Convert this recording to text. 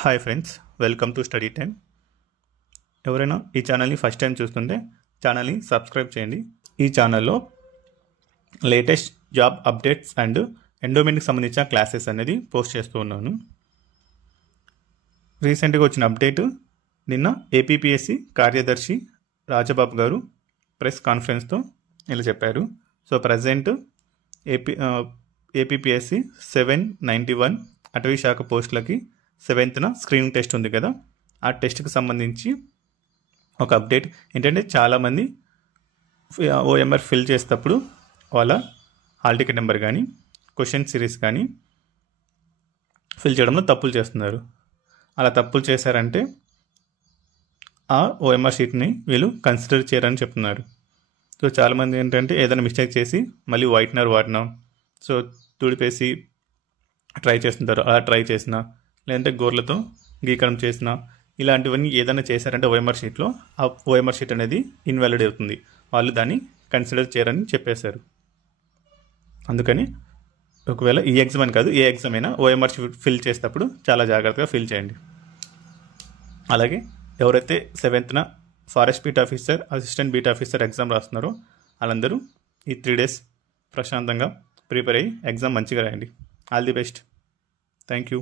Hi friends, welcome to study time. ఎవరైనా ఈ ఛానల్ని ఫస్ట్ టైం చూస్తుంటే ఛానల్ని సబ్స్క్రైబ్ చేయండి. ఈ ఛానల్లో లేటెస్ట్ జాబ్ అప్డేట్స్ అండ్ ఎండోమెంట్కి సంబంధించిన క్లాసెస్ అనేది పోస్ట్ చేస్తూ ఉన్నాను. రీసెంట్గా వచ్చిన అప్డేట్, నిన్న ఏపీపీఎస్సీ కార్యదర్శి రాజబాబు గారు ప్రెస్ కాన్ఫరెన్స్తో ఇలా చెప్పారు. సో ప్రజెంట్ ఏపీపీఎస్సీ 791 అటవీ శాఖ పోస్టులకి 7th స్క్రీనింగ్ టెస్ట్ ఉంది కదా, ఆ టెస్ట్కి సంబంధించి ఒక అప్డేట్ ఏంటంటే, చాలామంది ఓఎంఆర్ ఫిల్ చేసేటప్పుడు వాళ్ళ హాల్ టికెట్ నెంబర్ కానీ క్వశ్చన్ సిరీస్ కానీ ఫిల్ చేయడంలో తప్పులు చేస్తున్నారు. అలా తప్పులు చేశారంటే ఆ ఓఎంఆర్ షీట్ని వీళ్ళు కన్సిడర్ చేయరని చెప్తున్నారు. సో చాలామంది ఏంటంటే ఏదైనా మిస్టేక్ చేసి మళ్ళీ వైట్నర్ వాడినా, సో తుడిపేసి ట్రై చేస్తుంటారు. అలా ట్రై చేసినా, లేదంటే గోర్లతో గీకడం చేసిన, ఇలాంటివన్నీ ఏదైనా చేశారంటే ఓఎంఆర్ షీట్లో ఆ ఓఎంఆర్ షీట్ అనేది ఇన్వాలిడ్ అవుతుంది. వాళ్ళు దాన్ని కన్సిడర్ చేయరని చెప్పేశారు. అందుకని ఒకవేళ ఈ ఎగ్జామ్ అని కాదు, ఏ ఎగ్జామ్ అయినా ఓఎంఆర్ షీట్ ఫిల్ చేసేటప్పుడు చాలా జాగ్రత్తగా ఫిల్ చేయండి. అలాగే ఎవరైతే 7th forest beat officer, assistant beat officer exam రాస్తున్నారో వాళ్ళందరూ ఈ 3 days ప్రశాంతంగా ప్రిపేర్ అయ్యి ఎగ్జామ్ మంచిగా రాయండి. All the best. Thank you.